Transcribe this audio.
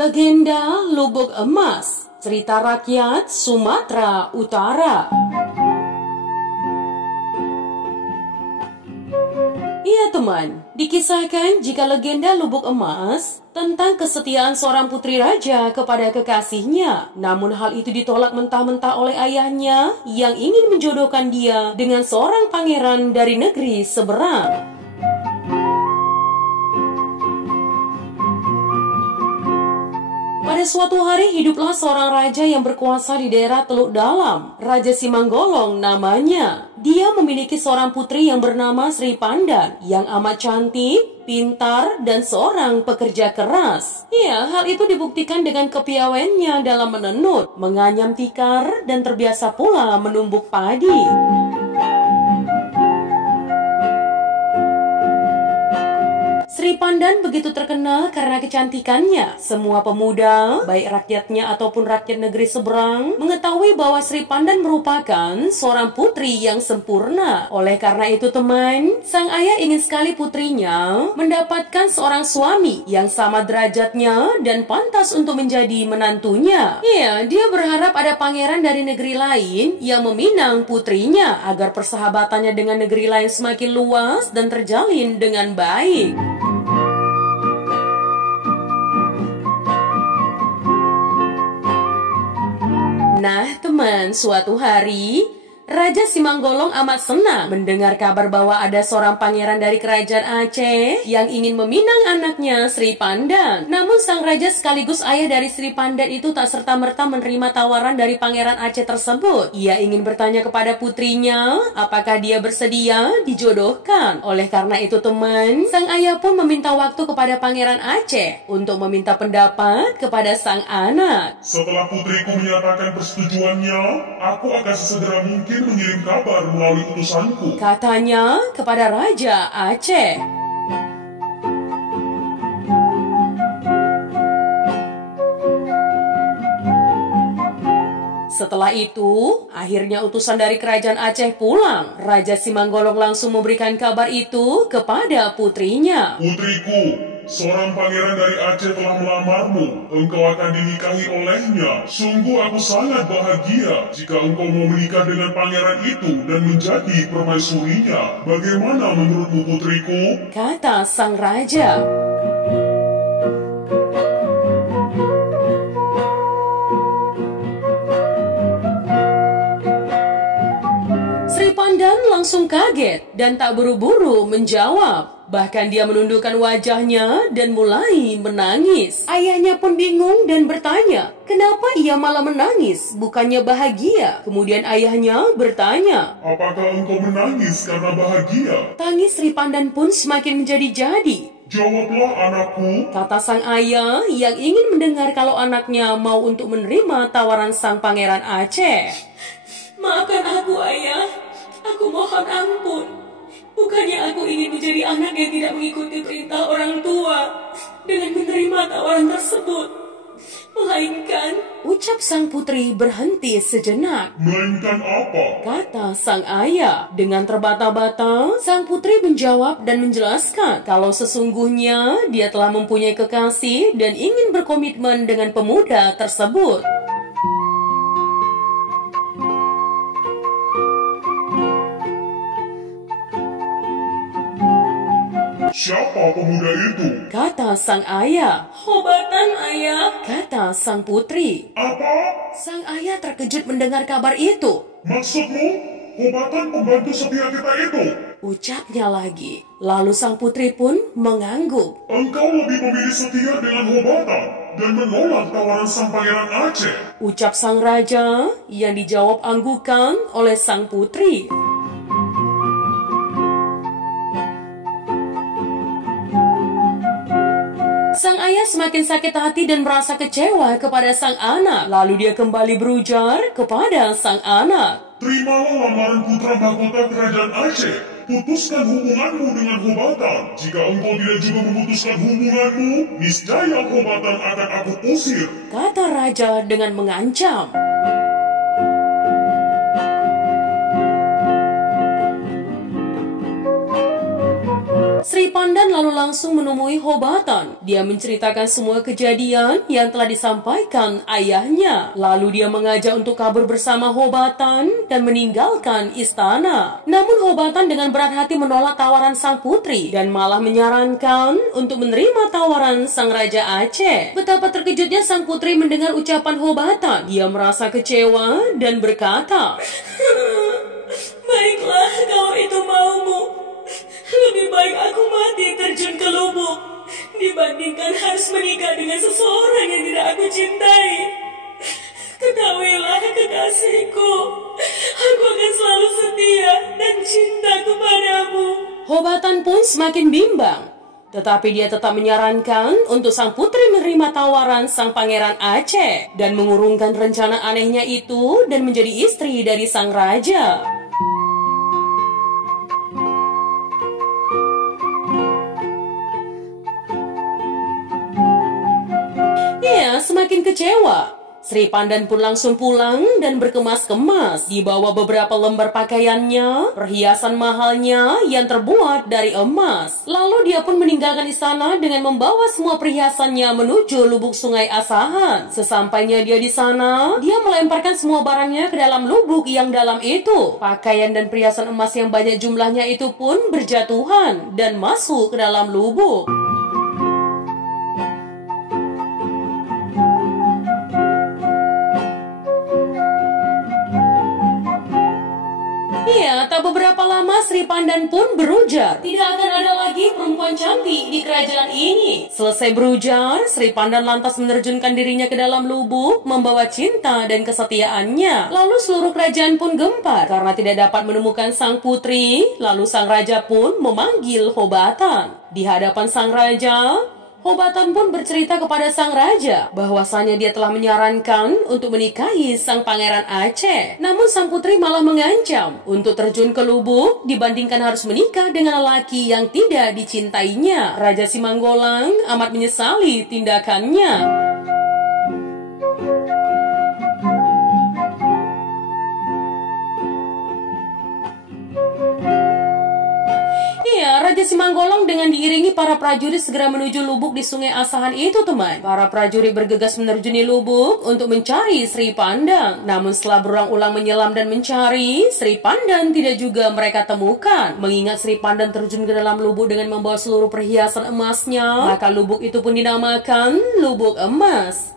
Legenda Lubuk Emas, cerita rakyat Sumatera Utara. Iya teman, dikisahkan jika legenda Lubuk Emas tentang kesetiaan seorang putri raja kepada kekasihnya. Namun hal itu ditolak mentah-mentah oleh ayahnya yang ingin menjodohkan dia dengan seorang pangeran dari negeri seberang. Pada suatu hari hiduplah seorang raja yang berkuasa di daerah Teluk Dalam. Raja Simanggolong namanya. Dia memiliki seorang putri yang bernama Sri Pandan yang amat cantik, pintar, dan seorang pekerja keras. Ya, hal itu dibuktikan dengan kepiawaiannya dalam menenun, menganyam tikar, dan terbiasa pula menumbuk padi. Sri Pandan begitu terkenal karena kecantikannya. Semua pemuda, baik rakyatnya ataupun rakyat negeri seberang, mengetahui bahwa Sri Pandan merupakan seorang putri yang sempurna. Oleh karena itu teman, sang ayah ingin sekali putrinya mendapatkan seorang suami yang sama derajatnya dan pantas untuk menjadi menantunya. Iya, dia berharap ada pangeran dari negeri lain yang meminang putrinya agar persahabatannya dengan negeri lain semakin luas dan terjalin dengan baik. Nah teman, suatu hari Raja Simanggolong amat senang mendengar kabar bahwa ada seorang pangeran dari kerajaan Aceh yang ingin meminang anaknya Sri Pandan. Namun sang raja sekaligus ayah dari Sri Pandan itu tak serta-merta menerima tawaran dari pangeran Aceh tersebut. Ia ingin bertanya kepada putrinya apakah dia bersedia dijodohkan. Oleh karena itu teman, sang ayah pun meminta waktu kepada pangeran Aceh untuk meminta pendapat kepada sang anak. Setelah putriku menyatakan persetujuannya, aku akan sesegera mungkin mengirim kabar melalui utusanku, katanya kepada Raja Aceh. Setelah itu, akhirnya utusan dari kerajaan Aceh pulang. Raja Simanggolong langsung memberikan kabar itu kepada putrinya. Putriku, seorang pangeran dari Aceh telah melamarmu. Engkau akan dinikahi olehnya. Sungguh aku sangat bahagia jika engkau mau menikah dengan pangeran itu dan menjadi permaisurinya. Bagaimana menurutmu putriku? Kata sang raja. Sri Pandan langsung kaget dan tak buru-buru menjawab. Bahkan dia menundukkan wajahnya dan mulai menangis. Ayahnya pun bingung dan bertanya, kenapa ia malah menangis, bukannya bahagia? Kemudian ayahnya bertanya, apakah engkau menangis karena bahagia? Tangis Sri Pandan pun semakin menjadi-jadi. Jawablah anakku, kata sang ayah yang ingin mendengar kalau anaknya mau untuk menerima tawaran sang pangeran Aceh. Maafkan aku ayah, aku mohon ampun. Bukannya aku ingin menjadi anak yang tidak mengikuti perintah orang tua dengan menerima tawaran tersebut. Melainkan, ucap sang putri berhenti sejenak. Melainkan apa? Kata sang ayah. Dengan terbata-bata, sang putri menjawab dan menjelaskan kalau sesungguhnya dia telah mempunyai kekasih dan ingin berkomitmen dengan pemuda tersebut. Siapa pemuda itu? Kata sang ayah. Hobatan ayah, kata sang putri. Apa? Sang ayah terkejut mendengar kabar itu. Maksudmu, Hobatan pembantu setia kita itu? Ucapnya lagi. Lalu sang putri pun mengangguk. Engkau lebih memilih setia dengan Hobatan dan menolak tawaran sang pangeran Aceh, ucap sang raja yang dijawab anggukan oleh sang putri. Sang ayah semakin sakit hati dan merasa kecewa kepada sang anak. Lalu dia kembali berujar kepada sang anak. Terimalah lamaran putra mahkota kerajaan Aceh. Putuskan hubunganmu dengan Hobatan. Jika engkau tidak juga memutuskan hubunganmu, niscaya Hobatan akan aku usir, kata raja dengan mengancam. Sri Pandan lalu langsung menemui Hobatan. Dia menceritakan semua kejadian yang telah disampaikan ayahnya. Lalu dia mengajak untuk kabur bersama Hobatan dan meninggalkan istana. Namun Hobatan dengan berat hati menolak tawaran sang putri dan malah menyarankan untuk menerima tawaran sang Raja Aceh. Betapa terkejutnya sang putri mendengar ucapan Hobatan. Dia merasa kecewa dan berkata, "Baiklah, kalau itu maumu. Lebih baik aku mati terjun ke lubuk dibandingkan harus menikah dengan seseorang yang tidak aku cintai. Ketahuilah kekasihku, aku akan selalu setia dan cinta kepadamu." Hobatan pun semakin bimbang. Tetapi dia tetap menyarankan untuk sang putri menerima tawaran sang pangeran Aceh dan mengurungkan rencana anehnya itu dan menjadi istri dari sang raja. Ia semakin kecewa. Sri Pandan pun langsung pulang dan berkemas-kemas. Dibawa beberapa lembar pakaiannya, perhiasan mahalnya yang terbuat dari emas. Lalu dia pun meninggalkan istana dengan membawa semua perhiasannya menuju lubuk sungai Asahan. Sesampainya dia di sana, dia melemparkan semua barangnya ke dalam lubuk yang dalam itu. Pakaian dan perhiasan emas yang banyak jumlahnya itu pun berjatuhan dan masuk ke dalam lubuk. Tak beberapa lama Sri Pandan pun berujar, tidak akan ada lagi perempuan cantik di kerajaan ini. Selesai berujar, Sri Pandan lantas menerjunkan dirinya ke dalam lubuk, membawa cinta dan kesetiaannya. Lalu seluruh kerajaan pun gempar karena tidak dapat menemukan sang putri. Lalu sang raja pun memanggil Hobatan. Di hadapan sang raja, Hobatan pun bercerita kepada sang raja bahwasanya dia telah menyarankan untuk menikahi sang pangeran Aceh. Namun sang putri malah mengancam untuk terjun ke lubuk dibandingkan harus menikah dengan lelaki yang tidak dicintainya. Raja Simanggolang amat menyesali tindakannya. Raja Simanggolang dengan diiringi para prajurit segera menuju lubuk di sungai Asahan itu, teman. Para prajurit bergegas menerjuni lubuk untuk mencari Sri Pandan. Namun setelah berulang-ulang menyelam dan mencari, Sri Pandan tidak juga mereka temukan. Mengingat Sri Pandan terjun ke dalam lubuk dengan membawa seluruh perhiasan emasnya, maka lubuk itu pun dinamakan Lubuk Emas.